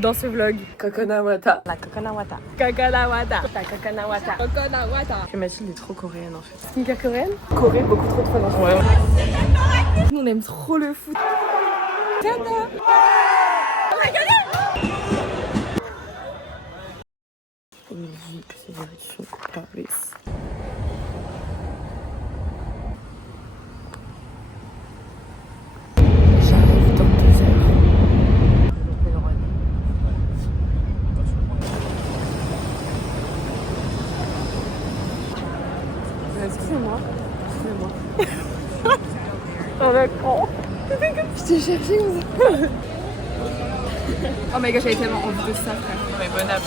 dans ce vlog. Kokonawata. La Kokonawata. Kokonawata. La Kokonawata. Kokonawata. Mathilde est trop coréenne en fait. Skincare coréenne. Corée, beaucoup trop de fun. Ouais. Nous on aime trop le foot. Tata. Musique, c'est direction Paris. J'arrive dans 2 heures. Excusez-moi. Oh d'accord. Je t'ai cherché comme ça. Oh my god, j'avais tellement envie de ça, frère. Mais bonne app.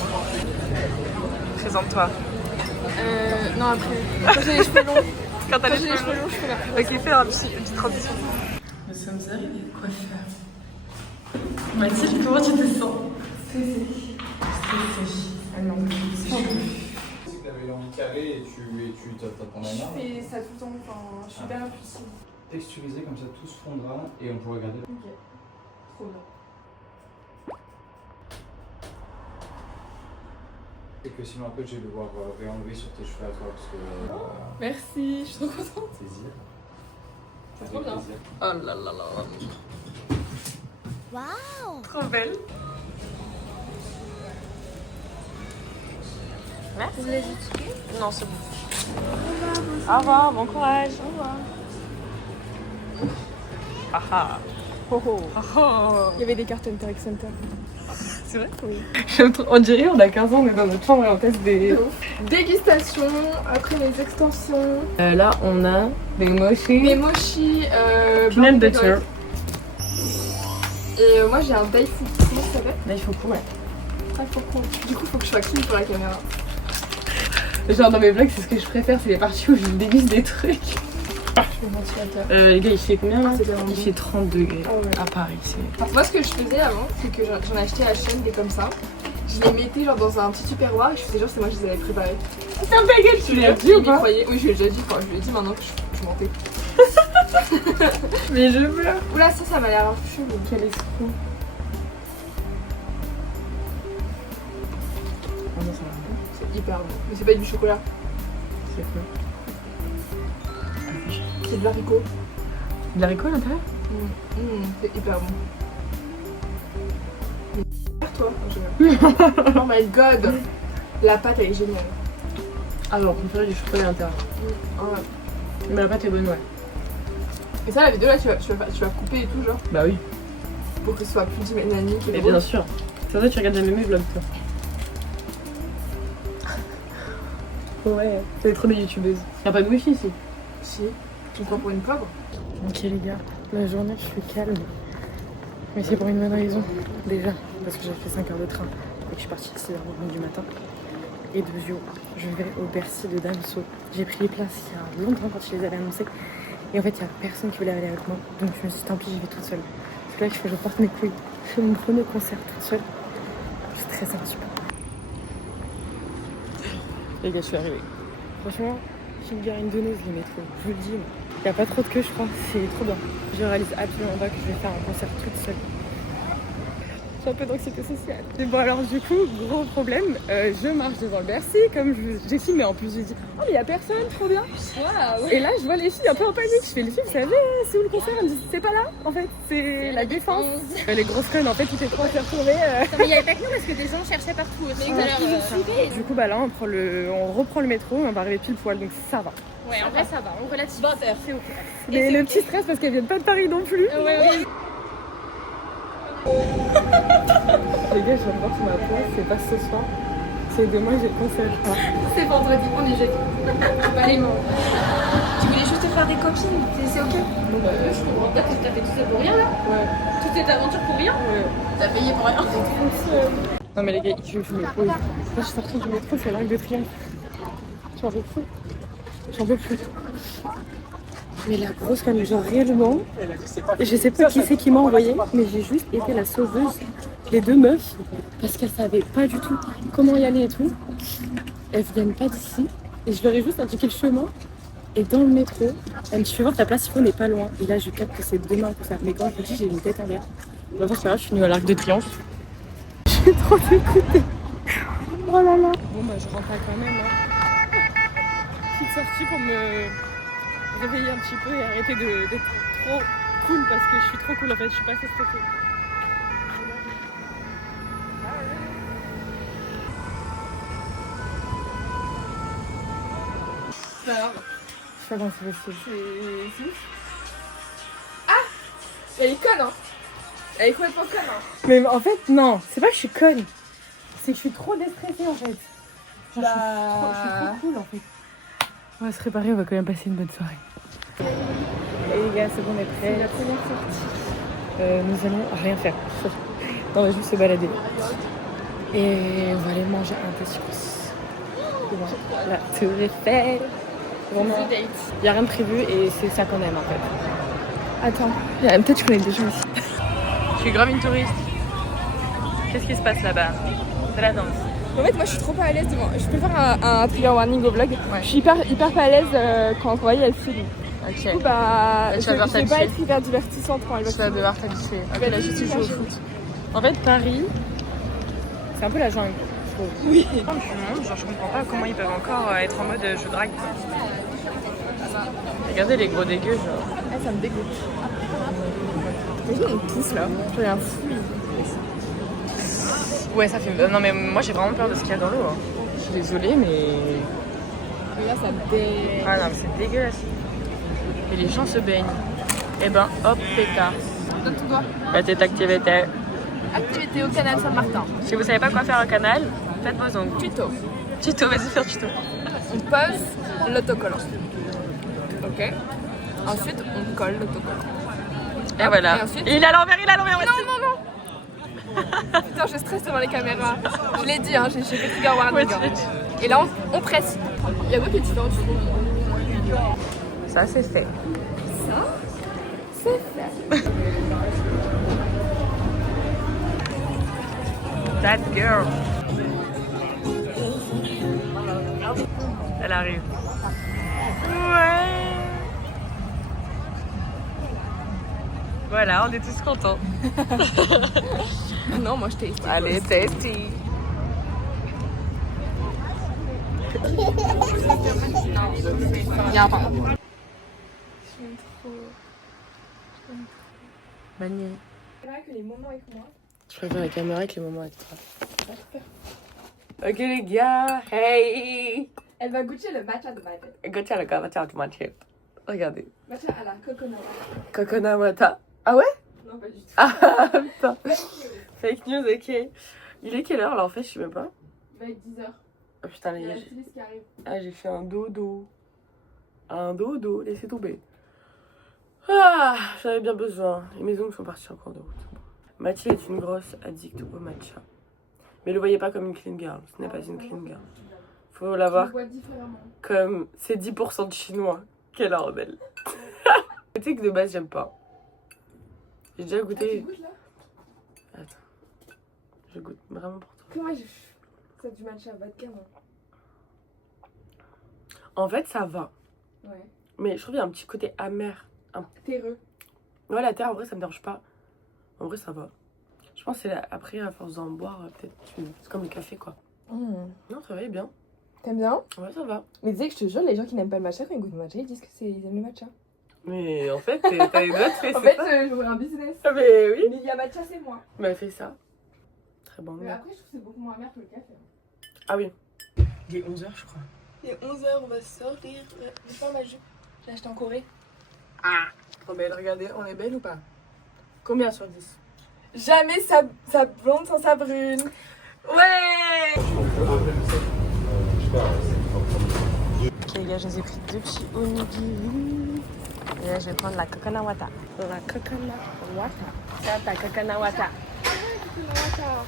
Présente-toi. Non, après. Quand j'ai les cheveux longs. Quand t'as Quand les j'ai les cheveux cheveux longs. longs, je peux la Ok, fais une petite transition. Nous sommes arrivés de quoi faire. Mathilde, comment tu te sens? Stressée. Ah non, c'est chaud. Tu avais l'envie carré et tu t'attends à Je fais ça tout le temps, enfin, je suis hyper impulsive. texturiser comme ça tout se fondra et on pourra regarder. Ok, trop bien. Et que sinon après je vais devoir réenlever sur tes cheveux à toi parce que Merci, je suis trop contente. plaisir. C'est trop bien. Plaisir. Oh là là là. Waouh. Trop belle. Merci. Vous voulez étudier? Non, c'est bon. Au revoir, bon courage. Au revoir. Ah ah. Oh oh. Oh oh. Il y avait des cartes Interact Center. C'est vrai? Oui. On dirait on a 15 ans, on est dans notre chambre et on teste des... Dégustation, après les extensions, là, on a des mochis. les mochi, Peanut blanc de butter. Et moi j'ai un Daifuku, comment ça s'appelle? Daifuku, ouais. Daifuku. Du coup faut que je sois clean pour la caméra. Genre dans mes vlogs, c'est ce que je préfère, c'est les parties où je déguste des trucs. Je vais ventilateur. Les gars, il fait combien là? C'est vraiment Il bon. fait 30 degrés Ah ouais. à Paris. C'est... Moi ce que je faisais avant, c'est que j'en achetais à Shein des comme ça. Je les mettais genre dans un petit tupperware et je faisais genre c'est moi qui les avais préparés. Ferme ta gueule, tu l'as dit ou pas? Oui, je l'ai déjà dit, je lui ai dit maintenant que je mentais. Mais je veux. Oula, ça m'a l'air un peu chelou. Quel escroc. Oh non, ça va pas. C'est hyper bon. Mais c'est pas du chocolat, C'est quoi? c'est de l'haricot. De l'haricot à l'intérieur? C'est hyper bon. Toi, oh my god, la pâte elle est géniale. Alors, on préfère du chocolat à l'intérieur. Ouais. Mais la pâte est bonne, ouais. Et ça, la vidéo là, tu vas couper et tout, genre, Bah oui. pour que ce soit plus dynamique et Mais drôle. bien sûr. C'est vrai, tu regardes jamais mes vlogs, toi. Ouais, t'es trop des youtubeuses. Y'a pas de wifi ici? Si, tu me prends pour une pauvre. Ok les gars, la journée je suis calme. Mais c'est pour une bonne raison. Déjà, parce que j'ai fait 5 heures de train et que je suis partie à 6h30 du matin. Et deuxièmement, je vais au Bercy de Damso. J'ai pris les places il y a longtemps quand je les avais annoncées. Et en fait, il n'y a personne qui voulait aller avec moi. Donc je me suis dit, tant pis, j'y vais toute seule. Parce que là, il faut que je porte mes couilles. Je fais mon premier concert toute seule. Je suis très un petit peu. Les gars, je suis arrivée. Franchement, figurine donneuse les métros. Je vous le dis, il n'y a pas trop de queue, je crois. C'est trop bien. Je réalise absolument pas que je vais faire un concert toute seule. J'ai un peu d'anxiété sociale. Et bon alors du coup, gros problème, je marche devant le Bercy, comme j'ai filmé en plus, j'ai dit « Oh mais y'a personne, trop bien !» Et là je vois les filles un peu en panique, je fais les filles, vous savez, c'est où le concert? Elles me disent « C'est pas là, en fait, c'est la Défense. » Les grosses connes, en fait, tout est trop à faire tourner. Non, mais il y avait pas que nous parce que des gens cherchaient partout aussi. Tout à l'heure, Du coup, bah là, on reprend le métro, on va arriver pile poil, donc ça va. Ouais, en vrai, ça va. On relativise. 20h, c'est ok. Mais le petit stress parce qu'elles viennent pas de Paris non plus. Ouais. Les gars, je viens de voir sur ma place, c'est pas ce soir, c'est demain j'ai le concert. C'est vendredi, on est jeudi. Pas les mots. Tu voulais juste te faire des copines, c'est ok? Bon bah Je comprends pas que t'as fait tout ça pour rien là. ouais. Toute cette aventure pour rien. Ouais. T'as payé pour rien. Non mais les gars, je me pose. Moi je suis sortie du métro, c'est l'Arc de Triomphe. J'en peux plus. J'en peux plus. Mais la grosse comme genre réellement, je sais pas qui c'est qui m'a envoyé, mais j'ai juste été la sauveuse, les deux meufs, parce qu'elles savaient pas du tout comment y aller et tout. Elles viennent pas d'ici, et je leur ai juste indiqué le chemin, et dans le métro, elle me dit fais voir ta place, il n'est pas loin. Et là je capte que c'est demain pour faire, mais quand je dis j'ai une tête en l'air. En fait, c'est pas grave, je suis venue à l'Arc de Triomphe. Je suis trop dégoûtée. Oh là là. Bon bah je rentre quand même. Hein. Petite sortie pour me réveiller un petit peu et arrêter d'être trop cool parce que je suis trop cool en fait, je suis pas assez stressée. Alors, Je sais pas comment c'est possible. c'est ouf. Ah, elle est conne, hein. Elle est complètement conne, hein. Mais en fait, non, c'est pas que je suis conne. C'est que je suis trop déstressée en fait. Genre, je suis trop cool en fait. On va se préparer, on va quand même passer une bonne soirée. Et les gars, c'est bon, on est prêts. C'est la première sortie. Nous allons rien faire. Non, on va juste se balader. Et on va aller manger un petit croissant. Devant la Tour Eiffel. Vraiment, il n'y a rien de prévu et c'est ça qu'on aime en fait. Attends, peut-être je connais des gens ici. Je suis grave une touriste. Qu'est-ce qui se passe là-bas? C'est la danse. En fait, moi je suis trop pas à l'aise devant. Je peux faire un trigger warning au vlog. Ouais. Je suis hyper pas à l'aise quand on va y aller. Ok. Du coup, bah, tu vas devoir je vais pas être hyper divertissante quand elle va. Tu vas devoir t'habituer. Ok, là, je suis jouer au foot. En fait, Paris, c'est un peu la jungle, je trouve. Oui. Genre, je comprends pas comment ils peuvent encore être en mode je drague. Regardez les gros dégueux, genre. Ah, ça me dégoûte. Imagine une pousse là. J'en ai un fou. Ouais, ça fait. Non, mais moi j'ai vraiment peur de ce qu'il y a dans l'eau. Hein. Je suis désolée, mais. Là, ça me dégoûte. Ah non, mais c'est dégueulasse. Et les gens se baignent. Et ben, hop, pétard. Donne ton doigt. La tête activité. Activité au canal Saint-Martin. Si vous savez pas quoi faire au canal, faites vos ongles. Tuto. Tuto, vas-y, faire tuto. On pose l'autocollant. Ok. Ensuite, on colle l'autocollant. Et voilà. Et ensuite... Il est à l'envers, Non. Putain, je stresse devant les caméras. Je l'ai dit, hein, j'ai fait trigger warning. Et là, on presse. Il y a quoi qui est différent du coup? Ça, c'est fait. Ça, c'est fait. That girl. Elle arrive. Ouais. Voilà, on est tous contents. Non, moi je t'ai testé. Allez, tasty. Viens, pardon. J'aime trop. Mani. C'est vrai que les moments avec moi. Je préfère la caméra que les moments avec toi. Ok les gars, hey. Elle va goûter le matcha de Maïté. Goûter le matcha de Maïté. Regardez. Matcha à la coconut. Coconut matcha. Ah ouais? Non, pas du tout. Ah putain. Fake news, ok. Il est quelle heure là en fait, je sais même pas. Il va être 10h. Oh putain, Il y a la les... styliste qui arrive. Ah, j'ai fait un dodo. Un dodo, laissez tomber. Ah, j'en avais bien besoin. Et mes ongles sont partis en cours de route. Mathilde est une grosse addict au matcha. Mais le voyez pas comme une clean girl. Ce n'est pas une clean girl. Faut la voir comme c'est 10% de chinois qu'elle a en elle. Tu sais que de base, j'aime pas. J'ai déjà goûté. Ah, tu goûtes là? Attends. Je goûte vraiment pour toi. Comment je... C'est du matcha vodka, moi. En fait, ça va. Ouais. Mais je trouve qu'il y a un petit côté amer. Terreux. Ouais, la terre, en vrai, ça me dérange pas. En vrai, ça va. Je pense que c'est après, à force d'en boire, peut-être, c'est comme le café, quoi. Non, ça va, il est bien. T'aimes bien? Ouais, ça va. Mais tu sais que je te jure, les gens qui n'aiment pas le matcha, quand ils goûtent le matcha, ils disent ils aiment le matcha. Mais en fait, t'as une autre fait, En fait, j'aurais un business. Ah, mais oui. Mais il y a matcha, c'est moi. Mais fais ça. Très bon. Mais après, je trouve que c'est beaucoup moins amer que le café. Ah oui. Il est 11h, je crois. Il est 11h, on va sortir. Je pas ma jupe. J'ai acheté en Corée. Ah. Oh, mais regardez, on est belle ou pas? Combien sur 10? Jamais sa blonde sans sa brune. Ouais. Ok les gars, je vous ai pris 2 petits onigiri. Et là, je vais prendre la coconut water. La coconut water. Ça, ta coconut water.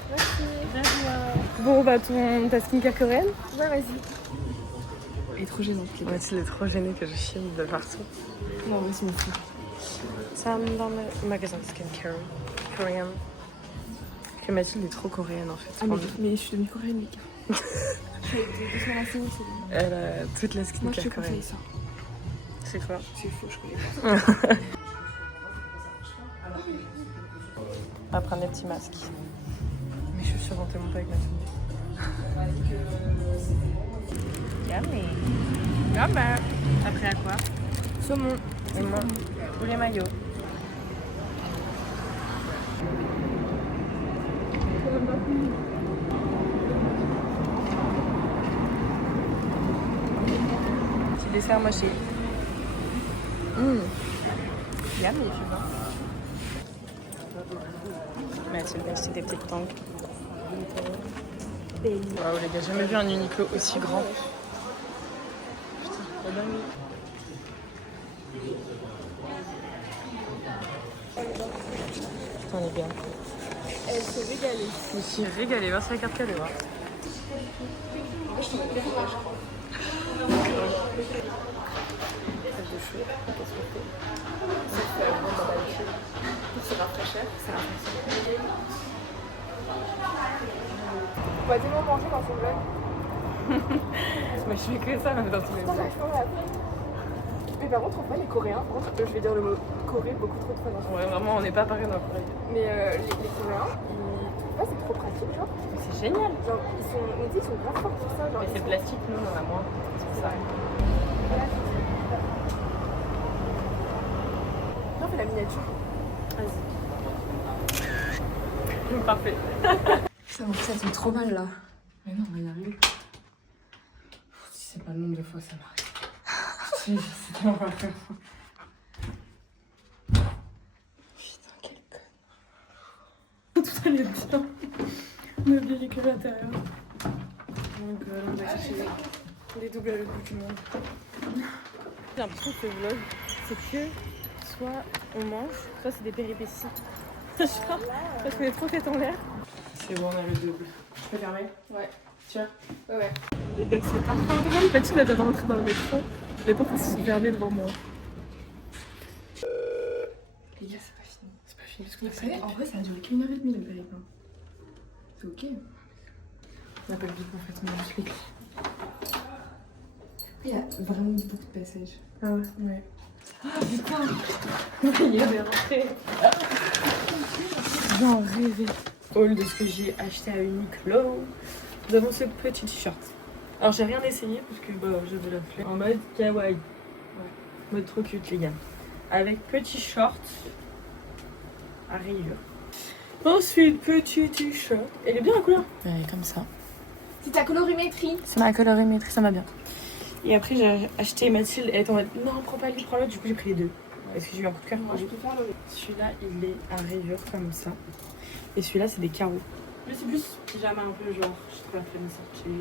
Merci. Bon, bah, ta skincare coréenne? Ouais, vas-y. Elle est trop gênante. Mathilde est trop gênée que je chime de partout. Non, mais c'est une fille. Ça me dans le magasin de skincare coréen. Que Mathilde est trop coréenne en fait. Ah, mais je suis demi-coréenne, mec. Je suis avec 2 semaines à Séoul, c'est bon. Elle a toute la skincare Moi, je te coréenne. conseille ça. C'est quoi? C'est faux, je connais pas. On va prendre les petits masques. Mes cheveux surmonter mon pas avec ma fille. Yummy. Yummy. Après à quoi? Saumon. Pour les maillots. Petit dessert mâché. Yummy, je vois. Mathilde, c'est des petites tangues. Waouh les gars, j'ai jamais vu un Uniqlo aussi grand. Putain, trop dingue. Putain, on est bien. Elle s'est régalée. Je me suis régalée, voir sur la carte cadeau. C'est rafraîchir. On va tellement manger dans ce vlog. Mais je fais que ça même dans tous les Putain, j'arrive pas à la faire. Mais par contre, on voit les Coréens. Par contre, je vais dire le mot Corée beaucoup trop de fois dans ce Ouais, vraiment, on n'est pas pareil dans le Corée. Mais les Coréens, ils trouvent pas c'est trop pratique, genre. Mais c'est génial. Genre, ils sont grave forts pour ça. Genre, Mais c'est plastique, nous, on en a moins. C'est ça. Non, on fait la miniature. Vas-y. Parfait. Ça fait trop mal là. Mais non, on va y arriver. Si c'est pas le nombre de fois, ça m'arrive. C'est tellement pas la première fois. Putain, quel con. Tout allait bien. On a bien écrit à l'intérieur. Donc, on va chercher les doubles à le bout du monde. J'ai l'impression que ce vlog, c'est que soit on mange, soit c'est des péripéties. Genre, parce qu'on est trop tête en l'air. C'est bon, on a le double. Je peux fermer? Ouais. Tiens. Ouais. Et donc c'est pas grave. Mathilde elle doit rentrer dans le métro. Les portes sont fermées devant moi. Les gars, c'est pas fini. C'est pas fini parce qu'on a pas En vrai, ça a duré qu'1h30 le périple. C'est ok. On a pas le vide en fait, on a juste les clés. Il y a vraiment beaucoup de passages. Ah ouais, ouais. Ah putain. Il est rentré. J'en rêvais. Haul de ce que j'ai acheté à Uniqlo. Nous avons ce petit t-shirt. Alors j'ai rien essayé parce que bah, j'avais la flemme. En mode kawaii. Ouais. Mode trop cute les gars. Avec petit short à rayures. Ensuite petit t-shirt. Elle est bien la couleur. Elle est comme ça. C'est ta colorimétrie. C'est ma colorimétrie, ça va bien. Et après j'ai acheté Mathilde. Elle est en mode non prends pas lui, prends l'autre. Du coup j'ai pris les deux. Est-ce que j'ai eu un coup de cœur? Moi je peux faire le. Celui-là il est à rayures comme ça. Et celui-là c'est des carreaux. Lui c'est plus pyjama un peu genre je sais pas faire une sortie.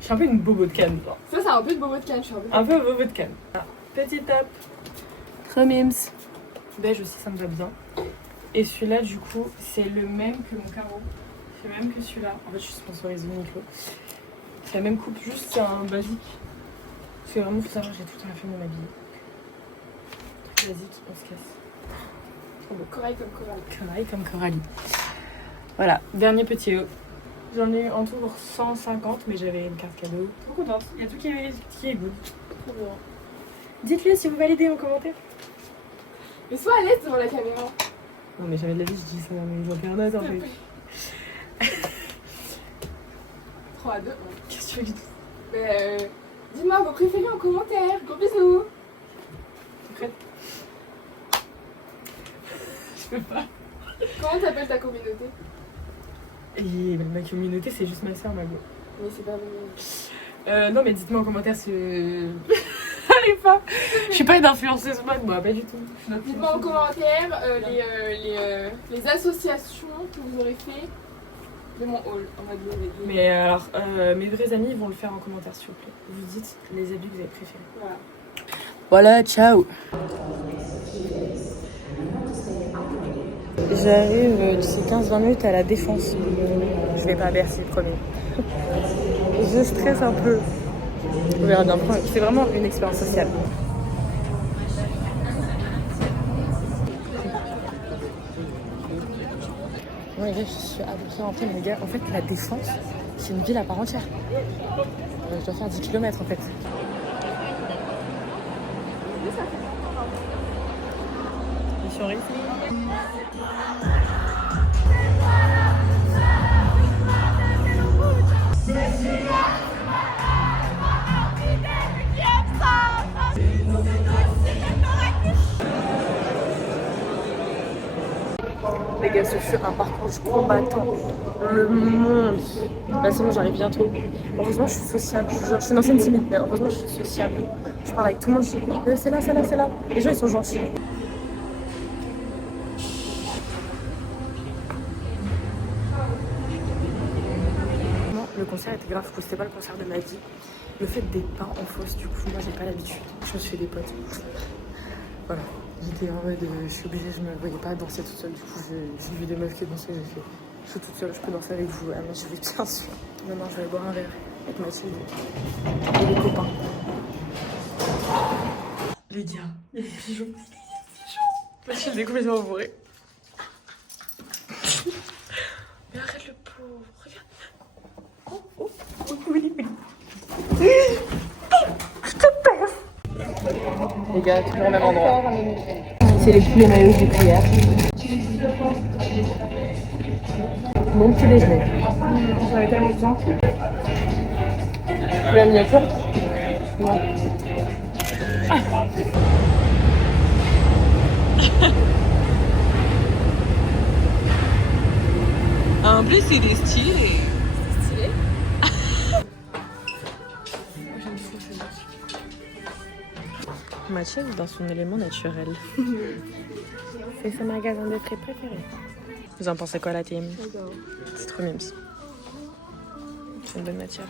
Je suis un peu une bobo de canne genre. Ça, c'est un peu de bobo de canne, je suis Un peu bobo de canne. Ah, petit top. Trop mims. Beige aussi ça me va bien. Et celui-là du coup c'est le même que mon carreau. C'est le même que celui-là. En fait je suis sponsorisée Uniqlo. C'est la même coupe, juste c'est un basique. Parce que vraiment faut savoir j'ai tout le temps la flemme de m'habiller. Basique, on se casse. Trop beau. Corail comme corail. Corail comme Coralie. Voilà, dernier petit haut. J'en ai eu en tout pour 150, mais j'avais une carte cadeau. Trop contente. Il y a tout qui est good. Trop bien. Dites-le si vous validez en commentaire. Mais sois à l'aise devant la caméra. Non, mais jamais de la vie, je dis ça, mais j'en fais un autre en fait. 3 à 2. Qu'est-ce que tu veux que je dise? Dites-moi vos préférés en commentaire. Gros bisous. T'es prête? Je peux pas. Comment t'appelles ta communauté? Et ma communauté, c'est juste ma soeur, ma go. Mais c'est pas bon. Non, mais dites-moi en commentaire si. Allez pas. Je suis pas une influenceuse mode, moi, pas du tout. Dites-moi en commentaire les associations que vous aurez fait de mon haul. En mode Mais alors, mes vrais amis vont le faire en commentaire, s'il vous plaît. Vous dites les habits que vous avez préférés. Voilà. Voilà, ciao. J'arrive d'ici 15-20 minutes à la Défense. Je vais pas à Bercy, promis. Je stresse un peu. On verra bien. C'est vraiment une expérience sociale. Bon les gars, je suis à peu près rentrée, mais les gars, en fait la Défense, c'est une ville à part entière. Je dois faire 10 km en fait. Mission réussie. Les gars, ce fut un parcours du combattant. Le monde. Là, c'est bon, j'arrive bientôt. Heureusement, je suis sociable. Je suis une ancienne timide, mais heureusement, je suis sociable. Je parle avec tout le monde. Je dis, c'est là, c'est là, c'est là. Les gens, ils sont gentils. Le concert était grave cool. C'était pas le concert de ma vie. Le fait d'être pas en fosse, du coup, moi, j'ai pas l'habitude. Je me suis fait des potes. Voilà. J'étais en mode, je suis obligée, je me voyais pas danser toute seule. Du coup, j'ai vu des meufs qui dansaient, j'ai fait, je suis toute seule, je peux danser avec vous. Ah, mais je vais bien sûr. Maintenant, je vais aller boire un verre avec Mathilde et les copains. Les gars, il y a des pigeons. Mathilde est complètement bourrée. Mais arrête le pauvre, regarde. Oh, oui. Je te perds. Les gars, toujours au même endroit. C'est les poulets maillot du prière. Mon petit déjeuner. J'avais tellement besoin. Tu veux la miniature? Non. En plus, c'est des stylés. C'est stylé? J'aime trop ce match. Mathilde dans son élément naturel. C'est son magasin de frais préféré. Vous en pensez quoi, la team? C'est trop mimes. C'est une bonne matière.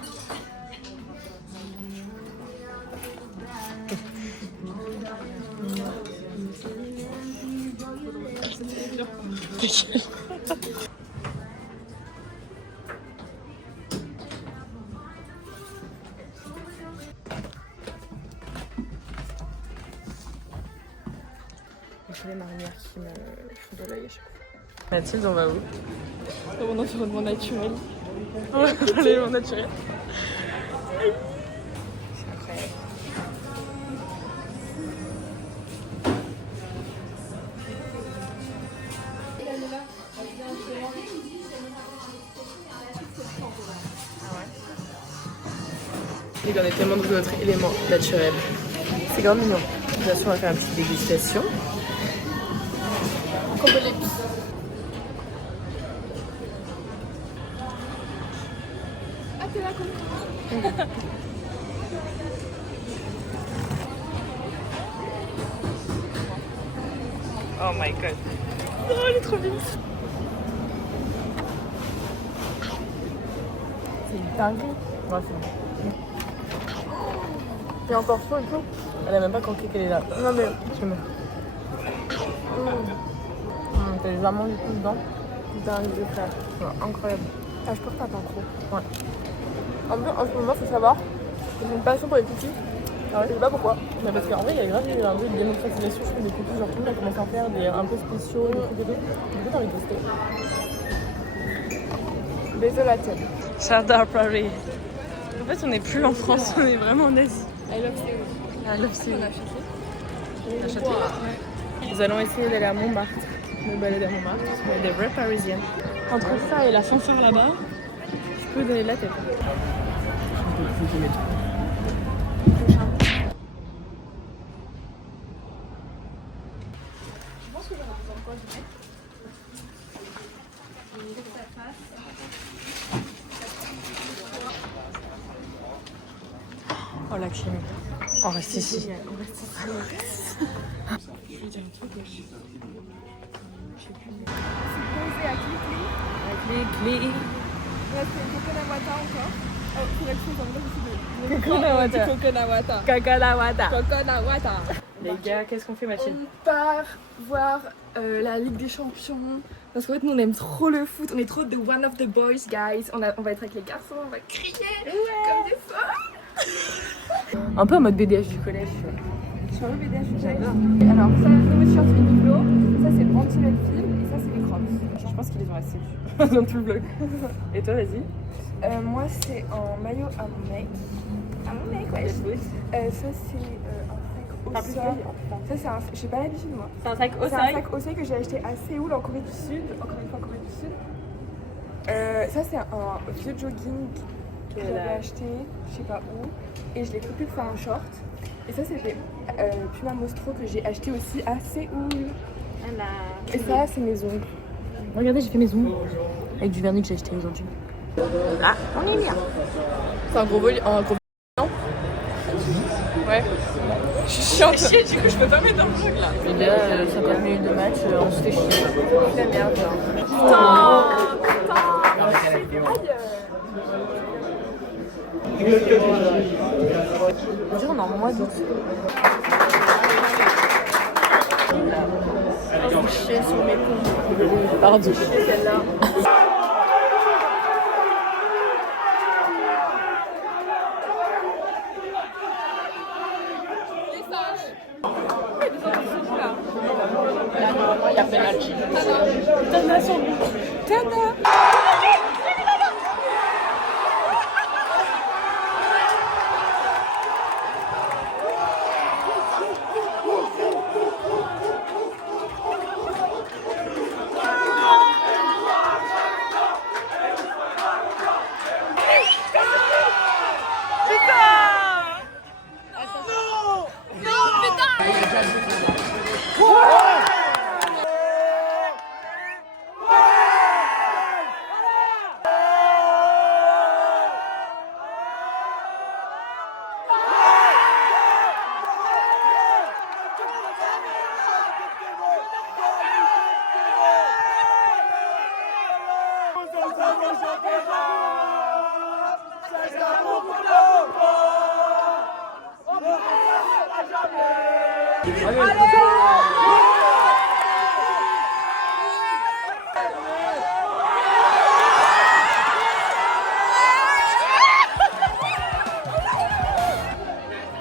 Les marinières qui me font de l'œil à chaque fois. Mathilde, on va où? Dans mon environnement naturel. On va dans l'élément naturel. C'est incroyable. Les gars, on est tellement dans notre élément naturel. C'est grave mignon. Bien sûr, on va faire une petite dégustation. Ah, t'es là, quoi. Oh my god. Oh, elle est trop bien. C'est une dinguerie. Ouais, c'est bon. Il y a encore chaud et tout. Elle a même pas compris qu'elle est là. Non mais, je me... T'as vraiment du coup dedans. Dingue, frère. Ouais, incroyable. Ah, je porte pas trop. Ouais. En plus, en ce moment, faut savoir, j'ai une passion pour les cookies. Ah ouais. Je sais pas pourquoi. Mais parce qu'en vrai, il y a grave eu un peu de démocratisation, je trouve, des cookies. Genre, tout le monde a commencé à faire des un peu spéciaux, des trucs et tout. Du coup, t'as envie de tester. Désolée. J'adore Paris. En fait, on n'est plus en France, on est vraiment en Asie. I love Séoul. I love Séoul. On a acheté. Nous allons essayer d'aller à Montmartre. Me balader à Montmartre, parce qu'on est des vrais Parisiennes. Entre ça et l'ascenseur là-bas, je peux donner la tête. Oh la clim. On reste ici. On reste ici. Je vais dire un truc. Posé à Clicli. Cli. Ouais, c'est Coconawata encore. Oh, correction, ça me donne Coconawata. Coconawata. Coconawata. Coconawata. Les gars, qu'est-ce qu'on fait, Mathilde? On part voir la Ligue des Champions. Parce qu'en fait, nous on aime trop le foot. On est trop the one of the boys, guys. On va être avec les garçons, on va crier comme des folles. Un peu en mode BDH du collège. Sur le BDH, j'adore. Alors, ça, le nouveau t-shirt Uniqlo. Ça, c'est le Anti-Red Film. Et ça, c'est les Crocs. Je pense qu'ils les ont assez vus dans tout le vlog. Et toi, vas-y. Moi, c'est un maillot à mon mec. À mon mec, ouais. Ça, c'est un sac Osai. Ça, c'est un... J'ai pas l'habitude, moi. C'est un sac C'est un sac Osai que j'ai acheté à Séoul, en Corée du Sud. Encore une fois, en Corée du Sud. Ça, c'est un vieux jogging que j'avais acheté, je sais pas où. Et je l'ai coupé pour faire un short. Et ça, c'était Puma Mostro que j'ai acheté aussi à Séoul. Et ça, c'est mes ongles. Regardez, j'ai fait mes zooms avec du vernis que j'ai acheté aujourd'hui. Ah, on est bien. C'est un gros volume. Non. Ouais. Je suis chiante. Chier, du coup, je peux pas mettre dans le truc là. Et là, 50 minutes de match, on se fait chier. La merde. On dirait on est en mois d'août. Chier sur mes pompes. Pardon. Celle-là. Il y a penalty. Tana sur lui. Tana.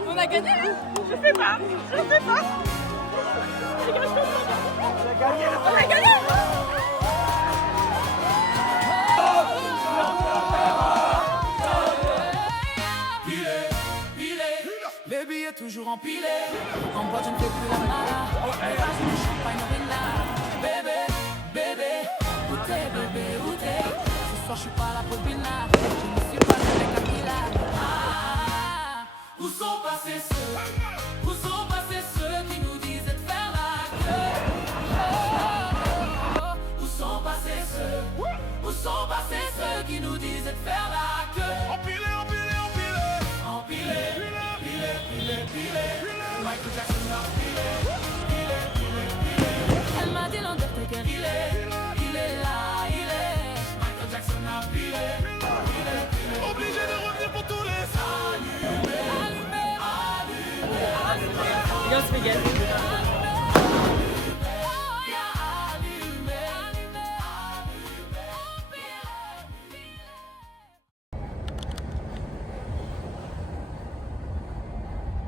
On a gagné là? Je sais pas. On a gagné. Les billets toujours empilés. En boîte, je ne fais plus la mala. Les vaches du champagne au là. Bébé, bébé, où t'es, bébé, où t'es? Ce soir, je suis pas là pour Bina. Je ne suis pas avec Camila. Où sont passés ceux qui nous disaient de faire la queue? Où sont passés ceux qui nous disaient de faire la queue? Empilés. Michael Jackson a pilé. Elle m'a dit l'Undertaker, il est là. Michael Jackson a pilé. Obligé de revenir pour tous les allumés. Regarde, c'est gagné.